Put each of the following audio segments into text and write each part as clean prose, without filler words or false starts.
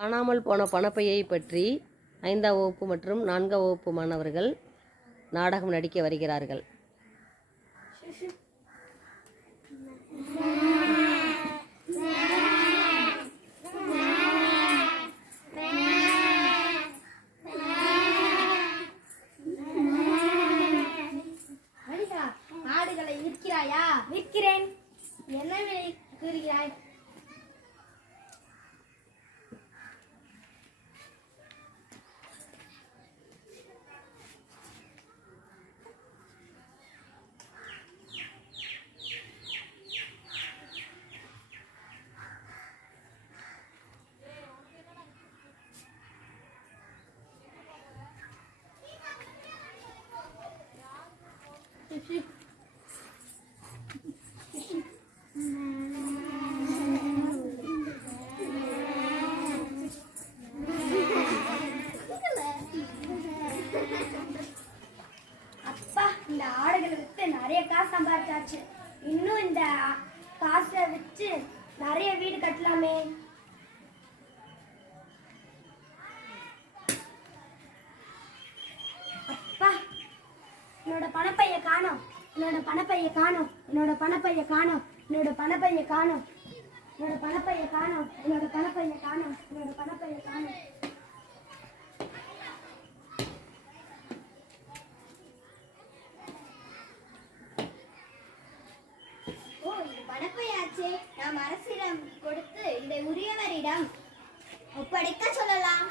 காணாமல் போன பணப்பையை பற்றி 5ஆம் வகுப்பு மற்றும் 4ஆம் வகுப்பு மாணவர்கள் நாடகம் நடிக்க வருகிறார்கள். ஆடுகளை விற்கிறாயா? விற்கிறேன். என்ன விலை கூறுகிறாய்? அப்பா, இந்த ஆடுகளை வித்து நிறைய காசு சம்பாதிச்சாச்சு. இன்னும் இந்த காசை வச்சு நிறைய வீடு கட்டலாமே. அப்பா, என்னோட பணப்பைய காணோம், என்னோட பணப்பைய காணோம், என்னோட பணப்பைய காணோம், என்னோட பணப்பைய காணோம், என்னோட பணப்பைய காணோம், என்னோட பணப்பைய காணோம், என்னோட பணப்பைய காணோம். ஓ, இது பணப்பையாச்சே. நாம் அரசிடம் கொடுத்து இதை உரியவரிடம் ஒப்படைக்க சொல்லலாம்.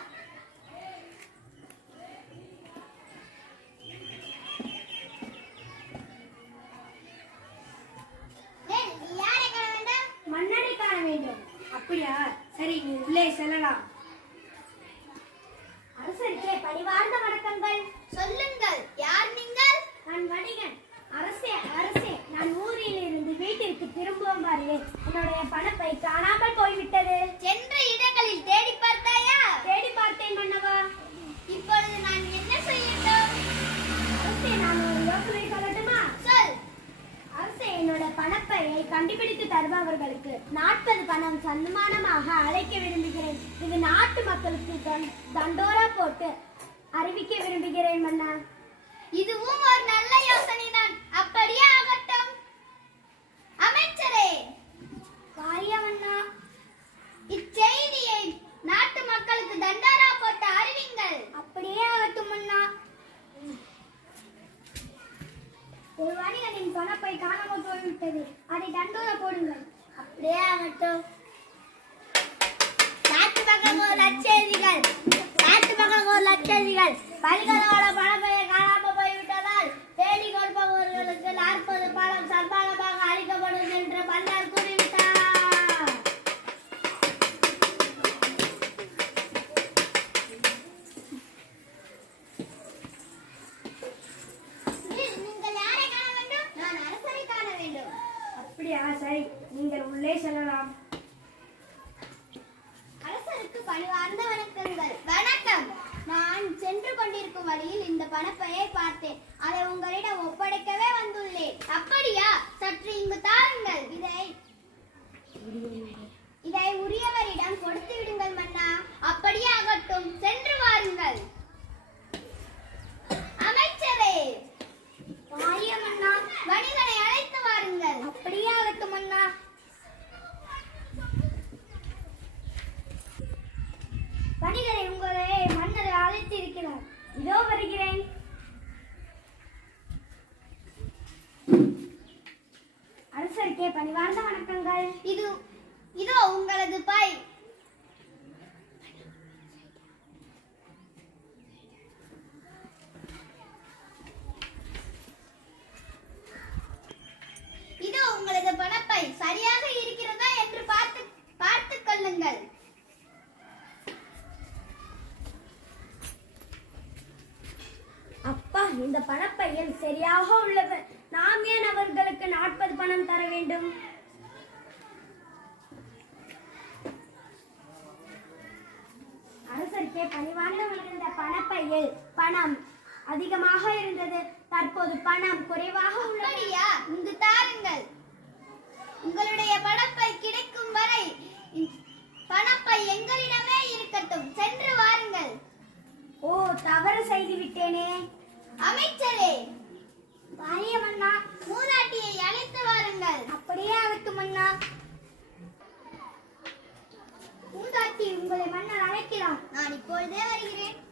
மன்னரை காண வேண்டும். அப்படியா? சரி, நீ உள்ளே செல்லலாம். அரசருக்கே பணிவார்ந்த வணக்கங்கள். சொல்லுங்கள், யார் நீங்கள்? நான் வணிகன். அரசே, அரசே, நான் ஊரில் இருந்து வீட்டிற்கு திரும்பும் வரையில் என்னுடைய பணப்பை காணாமல் போய்விட்டது. சென்ற இடங்களில் தேடி பார்த்தாயா? தேடி பார்த்தேன் மன்னவா. இப்பொழுது நான் என்ன செய்யட்டும்? அரசே, நான் ஒரு யோசனை சொல்லட்டுமா? சொல். அரசே, என்னோட பணப்பையை கண்டுபிடித்து தருபவர்களுக்கு 40 பணம் சன்மானமாக அழைக்க விரும்புகிறேன். இது நாட்டு மக்களுக்கு தண்டோரா போட்டு அறிவிக்க விரும்புகிறேன் மன்னா. இதுவும் ஒரு நல்ல யோசனை தான். அப்படியே ஆகட்டும். அமைச்சரே, காரியமன்னா, இச்செய்தியை நாட்டு மக்களுக்கு தண்டோரா போட்டு அறிவிங்கள். அப்படியே ஆகட்டும் மன்னா. ஒரு வணிகனின் பணப்பை காணாமல் போய்விட்டது, அதை தண்டோரா போடுங்கள். அப்படியே ஆகட்டும். நாட்டு பக்கம் ஒரு லட்சேதிகள், நாட்டு பக்கம் ஒரு லட்சேதிகள் பலிகளோட பணப்பையை காணாமல் போய்விட்டதால் தேடி கொடுப்பவர்களுக்கு 40 பணம் சன்மானமாக அளிக்கப்படும் என்று மன்னர் கூறிவிட்டார். அப்படியா? சரி, நீங்கள் உள்ளே செல்லலாம். அரசருக்கு பணிவார்ந்த வணக்கங்கள். வணக்கம். நான் சென்று கொண்டிருக்கும் வழியில் இந்த பணப்பையை பார்த்தேன். அதை உங்களிடம் ஒப்படைக்கவே வந்துள்ளேன். அப்படியா? சற்று இங்கு தாருங்கள். இதை உரியவரிடம் கொடுத்து விடுங்கள் மன்னா. அப்படியே ஆகட்டும். சென்று வாருங்கள். அமைச்சரே, வணிகனை அழைத்து வாருங்கள். அப்படியே ஆகட்டும் அண்ணா. வணிகரை, உங்களை மன்னர் அழைத்து இருக்கிறார். இதோ வருகிறேன். அரசருக்கே பணிவார்ந்த வணக்கங்கள். இதோ உங்களது பை. உங்களது பணப்பை சரியாக இருக்கிறதா என்று பார்த்துக் கொள்ளுங்கள். அப்பா, இந்த பணப்பையில் சரியாக உள்ளது. நாம் ஏன் அவர்களுக்கு 40 பணம் தர வேண்டும்? அரசருக்கே பணிவார்ந்த இந்த பணப்பையில் பணம் அதிகமாக இருந்தது. தற்போது பணம் குறைவாக உள்ளது. இங்கு தாருங்கள். உங்களுடைய பணப்பை கிடைக்கும் வரை பணப்பை எங்களிடமே இருக்கட்டும். தவறு செய்து விட்டேனே. அமைச்சரே, வாரிய மன்னா, மூதாட்டியை அழைத்து வாருங்கள். அப்படியே ஆகட்டும் மன்னா. மூதாட்டி, உங்களை மன்னர் அழைக்கிறார். நான் இப்பொழுதே வருகிறேன்.